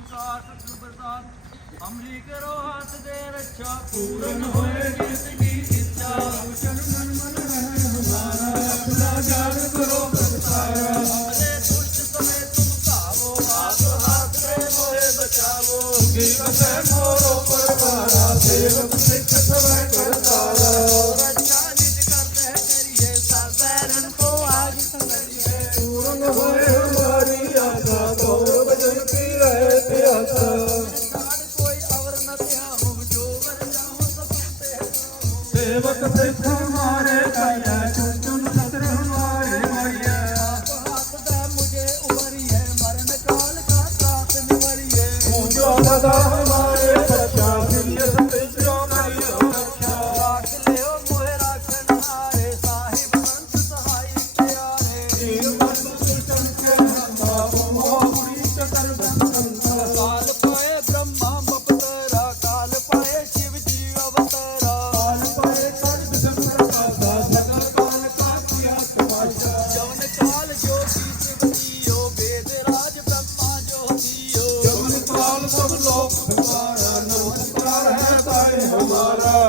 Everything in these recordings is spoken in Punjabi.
ਸੰਕਾਟ ਸੁਬਰਦਾਤ ਅਮਰੀ ਕਰੋ ਹੱਥ ਦੇ ਰੱਛਾ ਪੂਰਨ ਹੋਏ ਜਿੰਦਗੀ ਇੱਛਾ ਚਰਨ ਮਨ ਰਹਿ ਹਮਾਰਾ ਆਪਣਾ ਜਾਣ ਕਰੋ ਕਰਤਾਰਾ ਅਰੇ ਦੁਸ਼ਟ ਸਮੇ ਤੁਮ ਧਾਵੋ ਆਪ ਹੱਥ ਦੇ ਮੋਏ ਬਚਾਵੋ। ਜੀਵ ਹੈ ਮੋਰੋ ਪਰਵਾਰਾ ਸੇਵਕ ਸਿੱਖ ਸਵੈ ਕਰਤਾਰਾ ਸੇਵਕ ਸਿੱਖ ਹਮਾਰੇ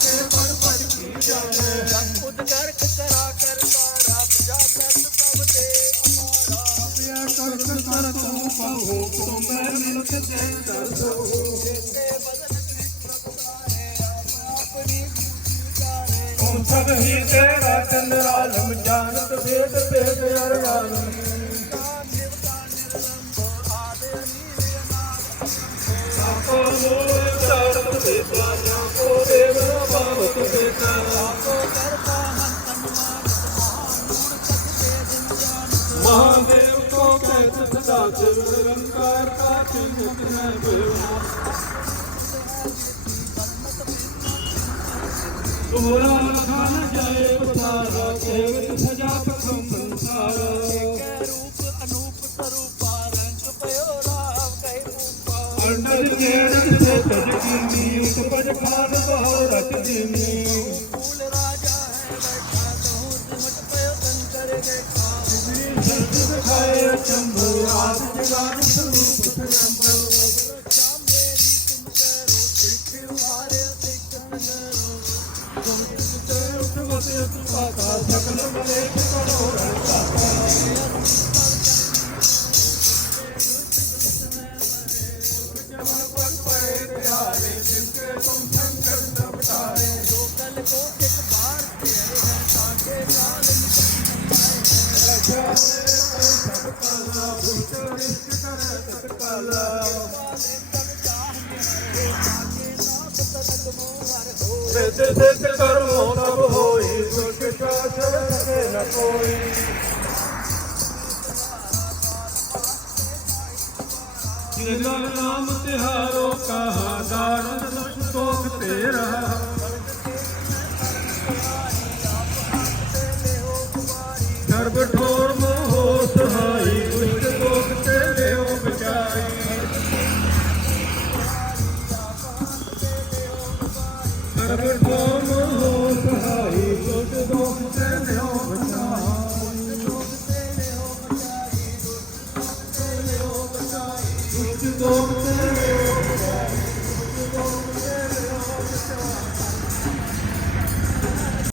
ਕੇ ਮਨ ਪਦ ਕੀ ਜਾਣੈ ਜਪ ਉਦਗਰਖ ਕਰਾ ਕਰ ਸਾਰਾ ਪ੍ਰਜਾ ਕਰਤ ਸਭ ਤੇ ਅਮਾਰਾ ਪਿਆ ਕਰ ਕਰ ਤੂੰ ਪਾਹੋ ਤੁਮ ਮੈਂ ਮਿਲਤ ਦੇ ਕਰ ਸੋ ਬਦਨ ਸਭ ਹੀ ਤੇਰਾ ਚੰਦਰਾਲਮ ਜਾਣਤ ਭੇਦ ਭੇਦ ਅਰਵਾਲਮ ਭਾਵਤ ਦੇਤਾ ਆਪੋ ਕਰਤਾ ਹੰਤਨ ਮਾਨਤ ਮਹਾਨ ਮੂਰਖਤ ਭੇਦ ਨ ਜਾਣਤ ਮਹਾਦੇਵ ਕੋ ਕਹਿਤ ਸਦਾ ਚਿਰ ਨਿਰੰਕਾਰ ਕਾ ਚਿੰਤ ਹੈ ਭਇਓ ਤੋਰਾ ਲਖਨ ਜਾਏ ਪਤਾਰਾ ਕੇਵਤ ਸਜਾ ਪਖਮ ਸੰਸਾਰਾ ਕੈ ਰੂਪ ਅਨੂਪ ਸਰੂਪਾ ਰੰਗ ਪਇਓ ਰਾਵ ਕੈ ਰੂਪਾ ਆਦ ਜਗਾਨ ਸਰੂਪ ਸਯੰਬਰ ਸ਼ਾਮ ਮੇਰੀ ਤੁਮ ਕਰੋ ਸਿੱਖ ਉਹਾਰੇ ਸਿੱਖ ਨਗਰੋ ਤੁਮ ਕਰ ਤਤ ਸਿੱਧ ਸਿੱਧ ਕਰਮੋ ਤਬ ਹੋਈ ਦੁਖ ਸ਼ਾਸਨ ਸਕੇ ਨ ਕੋਈ ਜਿਨਾ ਨਾਮ ਤਿਹਾਰੋ ਕਹਾ ਦਾਰਨ ਦੁਖ ਤੋਖ ਤੇਰਾ। I'm a kalmaz